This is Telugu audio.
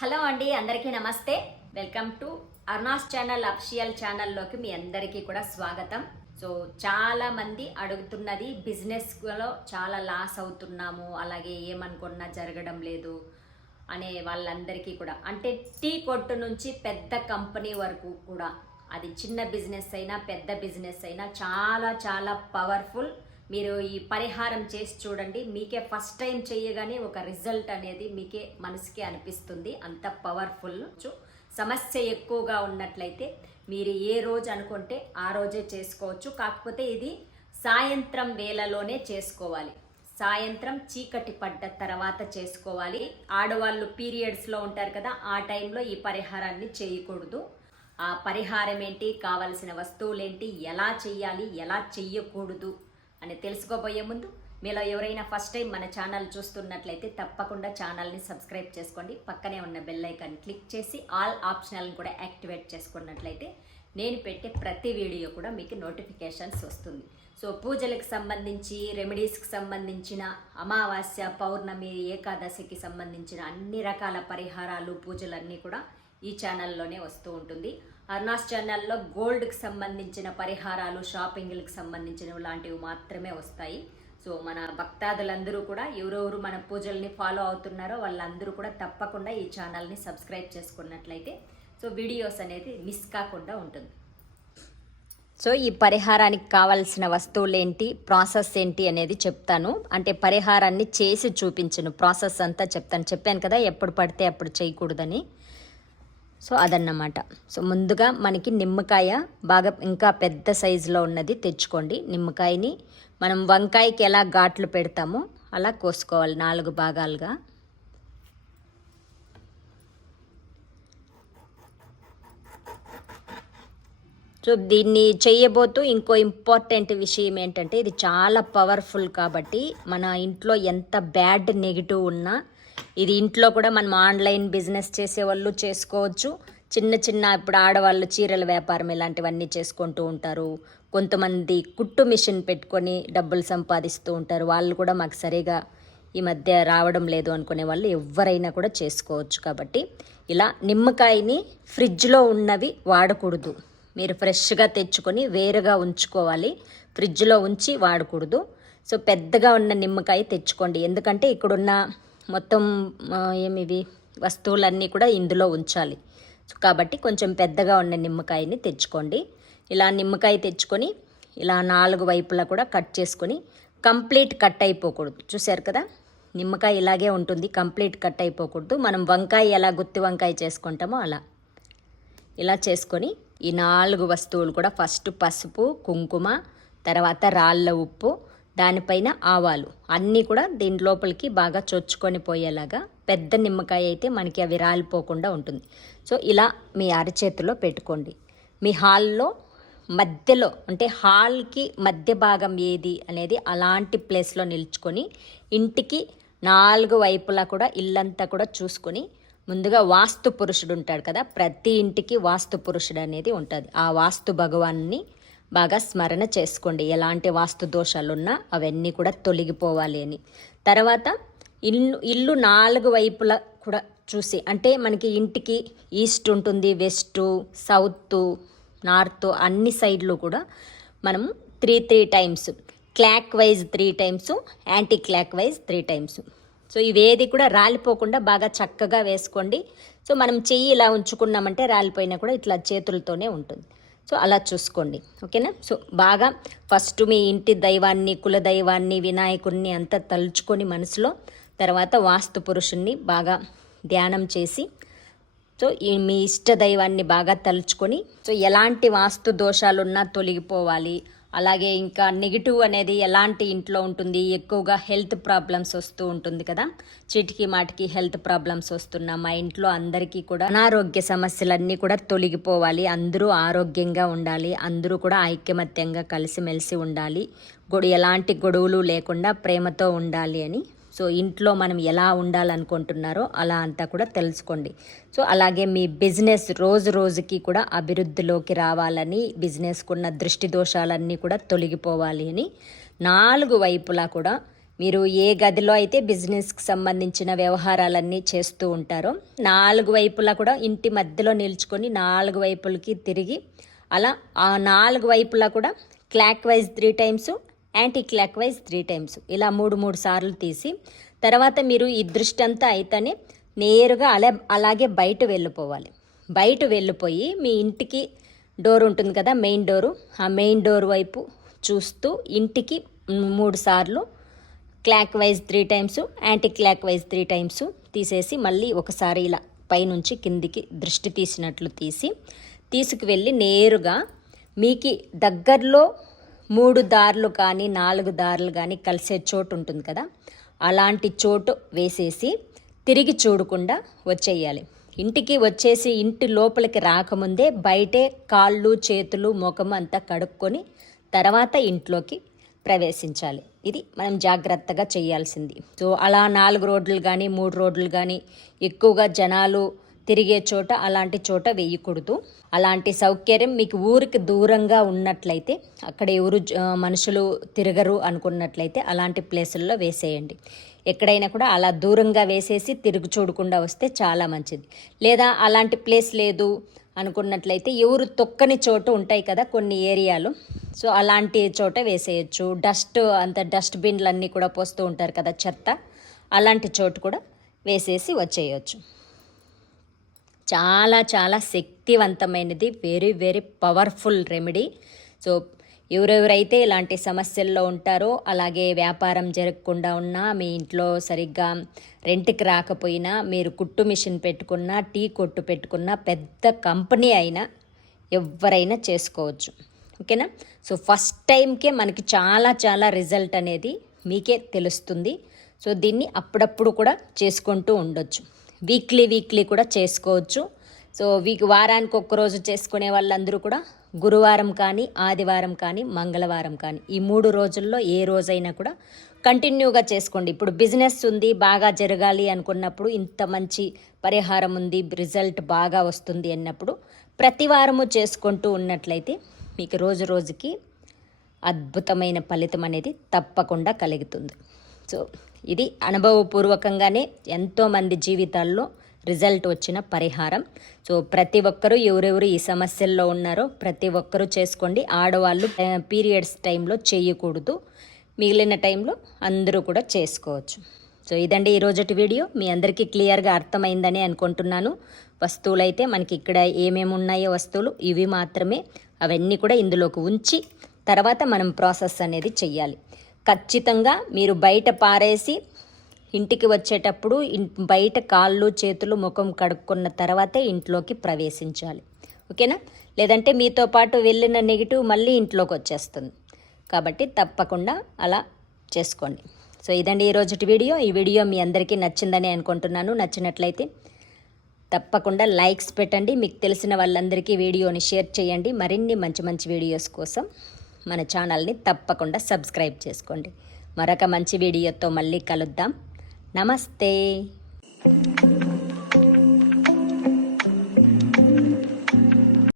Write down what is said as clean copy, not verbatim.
హలో అండి, అందరికీ నమస్తే. Welcome to Aruna's channel official ఛానల్లోకి మీ అందరికీ కూడా స్వాగతం. సో చాలా మంది అడుగుతున్నది, బిజినెస్లో చాలా లాస్ అవుతున్నాము, అలాగే ఏమనుకున్నా జరగడం లేదు అనే వాళ్ళందరికీ కూడా, అంటే టీ కొట్టు నుంచి పెద్ద కంపెనీ వరకు కూడా, అది చిన్న బిజినెస్ అయినా పెద్ద బిజినెస్ అయినా చాలా చాలా పవర్ఫుల్. మీరు ఈ పరిహారం చేసి చూడండి, మీకే ఫస్ట్ టైం చేయగానే ఒక రిజల్ట్ అనేది మీకే మనసుకే అనిపిస్తుంది, అంత పవర్ఫుల్. సమస్య ఎక్కువగా ఉన్నట్లయితే మీరు ఏ రోజు అనుకుంటే ఆ రోజే చేసుకోవచ్చు. కాకపోతే ఇది సాయంత్రం వేళలోనే చేసుకోవాలి, సాయంత్రం చీకటి పడ్డ తర్వాత చేసుకోవాలి. ఆడవాళ్ళు పీరియడ్స్లో ఉంటారు కదా, ఆ టైంలో ఈ పరిహారాన్ని చేయకూడదు. ఆ పరిహారం ఏంటి, కావలసిన వస్తువులేంటి, ఎలా చెయ్యాలి, ఎలా చెయ్యకూడదు అని తెలుసుకోబోయే ముందు, మీలో ఎవరైనా ఫస్ట్ టైం మన ఛానల్ చూస్తున్నట్లయితే తప్పకుండా ఛానల్ని సబ్స్క్రైబ్ చేసుకోండి. పక్కనే ఉన్న బెల్ ఐకాన్ క్లిక్ చేసి ఆల్ ఆప్షనల్ని కూడా యాక్టివేట్ చేసుకున్నట్లయితే నేను పెట్టే ప్రతి వీడియో కూడా మీకు నోటిఫికేషన్స్ వస్తుంది. సో పూజలకు సంబంధించి, రెమెడీస్కి సంబంధించిన, అమావాస్య, పౌర్ణమి, ఏకాదశికి సంబంధించిన అన్ని రకాల పరిహారాలు, పూజలన్నీ కూడా ఈ ఛానల్లోనే వస్తూ ఉంటుంది. అరుణాస్ ఛానల్లో గోల్డ్కి సంబంధించిన పరిహారాలు, షాపింగ్లకు సంబంధించినవి లాంటివి మాత్రమే వస్తాయి. సో మన భక్తాదులందరూ కూడా, ఎవరెవరు మన పూజల్ని ఫాలో అవుతున్నారో వాళ్ళందరూ కూడా తప్పకుండా ఈ ఛానల్ని సబ్స్క్రైబ్ చేసుకున్నట్లయితే సో వీడియోస్ అనేది మిస్ కాకుండా ఉంటుంది. సో ఈ పరిహారానికి కావాల్సిన వస్తువులు ఏంటి, ప్రాసెస్ ఏంటి అనేది చెప్తాను. అంటే పరిహారాన్ని చేసి చూపించను, ప్రాసెస్ అంతా చెప్తాను. చెప్పాను కదా ఎప్పుడు పడితే అప్పుడు చేయకూడదని. సో అదన్నమాట. సో ముందుగా మనకి నిమ్మకాయ బాగా ఇంకా పెద్ద సైజులో ఉన్నది తెచ్చుకోండి. నిమ్మకాయని మనం వంకాయకి ఎలా ఘాట్లు పెడతామో అలా కోసుకోవాలి 4 భాగాలుగా. సో దీన్ని చేయబోతూ ఇంకో ఇంపార్టెంట్ విషయం ఏంటంటే, ఇది చాలా పవర్ఫుల్ కాబట్టి మన ఇంట్లో ఎంత బ్యాడ్ నెగిటివ్ ఉన్నా, ఇది ఇంట్లో కూడా మనం ఆన్లైన్ బిజినెస్ చేసేవాళ్ళు చేసుకోవచ్చు. చిన్న చిన్న ఇప్పుడు ఆడవాళ్ళు చీరల వ్యాపారం ఇలాంటివన్నీ చేసుకుంటూ ఉంటారు. కొంతమంది కుట్టు మిషన్ పెట్టుకొని డబ్బులు సంపాదిస్తూ ఉంటారు. వాళ్ళు కూడా మాకు సరిగా ఈ మధ్య రావడం లేదు అనుకునే వాళ్ళు ఎవరైనా కూడా చేసుకోవచ్చు. కాబట్టి ఇలా నిమ్మకాయని ఫ్రిడ్జ్లో ఉన్నవి వాడకూడదు. మీరు ఫ్రెష్గా తెచ్చుకొని వేరుగా ఉంచుకోవాలి, ఫ్రిడ్జ్లో ఉంచి వాడకూడదు. సో పెద్దగా ఉన్న నిమ్మకాయ తెచ్చుకోండి, ఎందుకంటే ఇక్కడున్న మొత్తం ఏమివి వస్తువులన్నీ కూడా ఇందులో ఉంచాలి. కాబట్టి కొంచెం పెద్దగా ఉన్న నిమ్మకాయని తెచ్చుకోండి. ఇలా నిమ్మకాయ తెచ్చుకొని ఇలా 4 వైపులా కూడా కట్ చేసుకొని, కంప్లీట్ కట్ అయిపోకూడదు. చూశారు కదా, నిమ్మకాయ ఇలాగే ఉంటుంది, కంప్లీట్ కట్ అయిపోకూడదు. మనం వంకాయ ఎలా గుత్తి వంకాయ చేసుకుంటామో అలా ఇలా చేసుకొని, ఈ 4 వస్తువులు కూడా ఫస్ట్ పసుపు, కుంకుమ, తర్వాత రాళ్ళ ఉప్పు, దానిపైన ఆవాలు అన్నీ కూడా దీని లోపలికి బాగా చొచ్చుకొని పోయేలాగా, పెద్ద నిమ్మకాయ అయితే మనకి అవి రాలిపోకుండా ఉంటుంది. సో ఇలా మీ అరచేతిలో పెట్టుకోండి. మీ హాల్లో మధ్యలో, అంటే హాల్కి మధ్య భాగం ఏది అనేది అలాంటి ప్లేస్లో నిల్చుకొని, ఇంటికి 4 వైపులా కూడా ఇల్లంతా కూడా చూసుకొని, ముందుగా వాస్తు పురుషుడు ఉంటాడు కదా, ప్రతి ఇంటికి వాస్తు పురుషుడు అనేది ఉంటుంది. ఆ వాస్తు భగవాన్ని బాగా స్మరణ చేసుకోండి. ఎలాంటి వాస్తు దోషాలున్నా అవన్నీ కూడా తొలగిపోవాలి అని. తర్వాత ఇల్లు 4 వైపులా కూడా చూసి, అంటే మనకి ఇంటికి ఈస్ట్ ఉంటుంది, వెస్ట్, సౌత్, నార్త్, అన్ని సైడ్లు కూడా మనం 3 times, clockwise 3 times, anti clockwise 3 times. So ఇవేది కూడా రాలిపోకుండా బాగా చక్కగా వేసుకోండి. సో మనం చెయ్యి ఇలా ఉంచుకున్నామంటే రాలిపోయినా కూడా ఇట్లా చేతులతోనే ఉంటుంది. సో అలా చూసుకోండి, ఓకేనా. సో బాగా ఫస్ట్ మీ ఇంటి దైవాన్ని, కులదైవాన్ని, వినాయకుడిని అంతా తలుచుకొని మనసులో, తర్వాత వాస్తు పురుషుణ్ణి బాగా ధ్యానం చేసి, సో మీ ఇష్ట దైవాన్ని బాగా తలుచుకొని, సో ఎలాంటి వాస్తు దోషాలున్నా తొలగిపోవాలి. అలాగే ఇంకా నెగిటివ్ అనేది ఎలాంటి ఇంట్లో ఉంటుంది, ఎక్కువగా హెల్త్ ప్రాబ్లమ్స్ వస్తూ ఉంటుంది కదా, చీటికి మాటికి హెల్త్ ప్రాబ్లమ్స్ వస్తున్నా మా ఇంట్లో అందరికీ కూడా అనారోగ్య సమస్యలన్నీ కూడా తొలగిపోవాలి, అందరూ ఆరోగ్యంగా ఉండాలి, అందరూ కూడా ఐక్యమత్యంగా కలిసిమెలిసి ఉండాలి, ఎలాంటి గొడవలు లేకుండా ప్రేమతో ఉండాలి అని. సో ఇంట్లో మనం ఎలా ఉండాలనుకుంటున్నారో అలా అంతా కూడా తెలుసుకోండి. సో అలాగే మీ బిజినెస్ రోజు రోజుకి కూడా అభివృద్ధిలోకి రావాలని, బిజినెస్కున్న దృష్టి దోషాలన్నీ కూడా తొలగిపోవాలి అని 4 వైపులా కూడా మీరు ఏ గదిలో అయితే బిజినెస్కి సంబంధించిన వ్యవహారాలన్నీ చేస్తూ ఉంటారో 4 వైపులా కూడా ఇంటి మధ్యలో నిల్చుకొని 4 వైపులకి తిరిగి అలా ఆ 4 వైపులా కూడా clock wise 3 times, anti clockwise 3 times ఇలా 3 సార్లు తీసి తర్వాత మీరు ఈ దృష్టి అంతా అయితేనే నేరుగా అలాగే బయట వెళ్ళిపోవాలి. బయట వెళ్ళిపోయి మీ ఇంటికి డోర్ ఉంటుంది కదా, మెయిన్ డోరు, ఆ మెయిన్ డోర్ వైపు చూస్తూ ఇంటికి 3 సార్లు clock wise 3 times, anti clockwise 3 times తీసేసి మళ్ళీ ఒకసారి ఇలా పైనుంచి కిందికి దృష్టి తీసినట్లు తీసుకువెళ్ళి నేరుగా మీకు దగ్గరలో 3 దారులు కానీ 4 దారులు కానీ కలిసే చోటు ఉంటుంది కదా, అలాంటి చోటు వేసేసి తిరిగి చూడకుండా వచ్చేయాలి. ఇంటికి వచ్చేసి ఇంటి లోపలికి రాకముందే బయటే కాళ్ళు చేతులు ముఖం అంతా కడుక్కొని తర్వాత ఇంట్లోకి ప్రవేశించాలి. ఇది మనం జాగ్రత్తగా చేయాల్సింది. సో అలా 4 రోడ్లు కానీ 3 రోడ్లు కానీ ఎక్కువగా జనాలు తిరిగే చోట అలాంటి చోట వేయకూడదు. అలాంటి సౌకర్యం మీకు ఊరికి దూరంగా ఉన్నట్లయితే, అక్కడ ఎవరు మనుషులు తిరగరు అనుకున్నట్లయితే అలాంటి ప్లేసుల్లో వేసేయండి. ఎక్కడైనా కూడా అలా దూరంగా వేసేసి తిరిగి చూడకుండా వస్తే చాలా మంచిది. లేదా అలాంటి ప్లేస్ లేదు అనుకున్నట్లయితే ఎవరు తొక్కని చోటు ఉంటాయి కదా కొన్ని ఏరియాలు, సో అలాంటి చోట వేసేయచ్చు. డస్ట్ బిన్లన్నీ కూడా పోస్తూ ఉంటారు కదా చెత్త, అలాంటి చోటు కూడా వేసేసి వచ్చేయచ్చు. చాలా చాలా శక్తివంతమైనది, very very powerful remedy. So ఎవరెవరైతే ఇలాంటి సమస్యల్లో ఉంటారో, అలాగే వ్యాపారం జరగకుండా ఉన్నా, మీ ఇంట్లో సరిగ్గా రెంట్కి రాకపోయినా, మీరు కుట్టు మిషన్ పెట్టుకున్నా, టీ కొట్టు పెట్టుకున్నా, పెద్ద కంపెనీ అయినా ఎవరైనా చేసుకోవచ్చు. ఓకేనా? సో ఫస్ట్ టైంకే మనకి చాలా చాలా రిజల్ట్ అనేది మీకే తెలుస్తుంది. సో దీన్ని అప్పుడప్పుడు కూడా చేసుకుంటూ ఉండొచ్చు. వీక్లీ కూడా చేసుకోవచ్చు. సో వారానికి ఒక్కరోజు చేసుకునే వాళ్ళందరూ కూడా గురువారం కానీ, ఆదివారం కానీ, మంగళవారం కానీ ఈ 3 రోజుల్లో ఏ రోజైనా కూడా కంటిన్యూగా చేసుకోండి. ఇప్పుడు బిజినెస్ ఉంది, బాగా జరగాలి అనుకున్నప్పుడు, ఇంత మంచి పరిహారం ఉంది, రిజల్ట్ బాగా వస్తుంది అన్నప్పుడు ప్రతి వారము చేసుకుంటూ ఉన్నట్లయితే మీకు రోజుకి అద్భుతమైన ఫలితం అనేది తప్పకుండా కలుగుతుంది. సో ఇది అనుభవపూర్వకంగానే ఎంతోమంది జీవితాల్లో రిజల్ట్ వచ్చిన పరిహారం. సో ప్రతి ఒక్కరూ ఎవరెవరు ఈ సమస్యల్లో ఉన్నారో ప్రతి ఒక్కరూ చేసుకోండి. ఆడవాళ్ళు పీరియడ్స్ టైంలో చేయకూడదు, మిగిలిన టైంలో అందరూ కూడా చేసుకోవచ్చు. సో ఇదండి ఈరోజటి వీడియో. మీ అందరికీ క్లియర్గా అర్థమైందని అనుకుంటున్నాను. వస్తువులు అయితే మనకి ఇక్కడ ఏమేమి ఉన్నాయో వస్తువులు ఇవి మాత్రమే, అవన్నీ కూడా ఇందులోకి ఉంచి తర్వాత మనం ప్రాసెస్ అనేది చెయ్యాలి. ఖచ్చితంగా మీరు బయట పారేసి ఇంటికి వచ్చేటప్పుడు బయట కాళ్ళు చేతులు ముఖం కడుక్కున్న తర్వాతే ఇంట్లోకి ప్రవేశించాలి. ఓకేనా? లేదంటే మీతో పాటు వెళ్ళిన నెగిటివ్ మళ్ళీ ఇంట్లోకి వచ్చేస్తుంది. కాబట్టి తప్పకుండా అలా చేసుకోండి. సో ఇదండి ఈరోజుటి వీడియో. ఈ వీడియో మీ అందరికీ నచ్చిందని అనుకుంటున్నాను. నచ్చినట్లయితే తప్పకుండా లైక్స్ పెట్టండి. మీకు తెలిసిన వాళ్ళందరికీ వీడియోని షేర్ చేయండి. మరిన్ని మంచి మంచి వీడియోస్ కోసం మన ఛానల్ని తప్పకుండా సబ్స్క్రైబ్ చేసుకోండి. మరొక మంచి వీడియోతో మళ్ళీ కలుద్దాం. నమస్తే.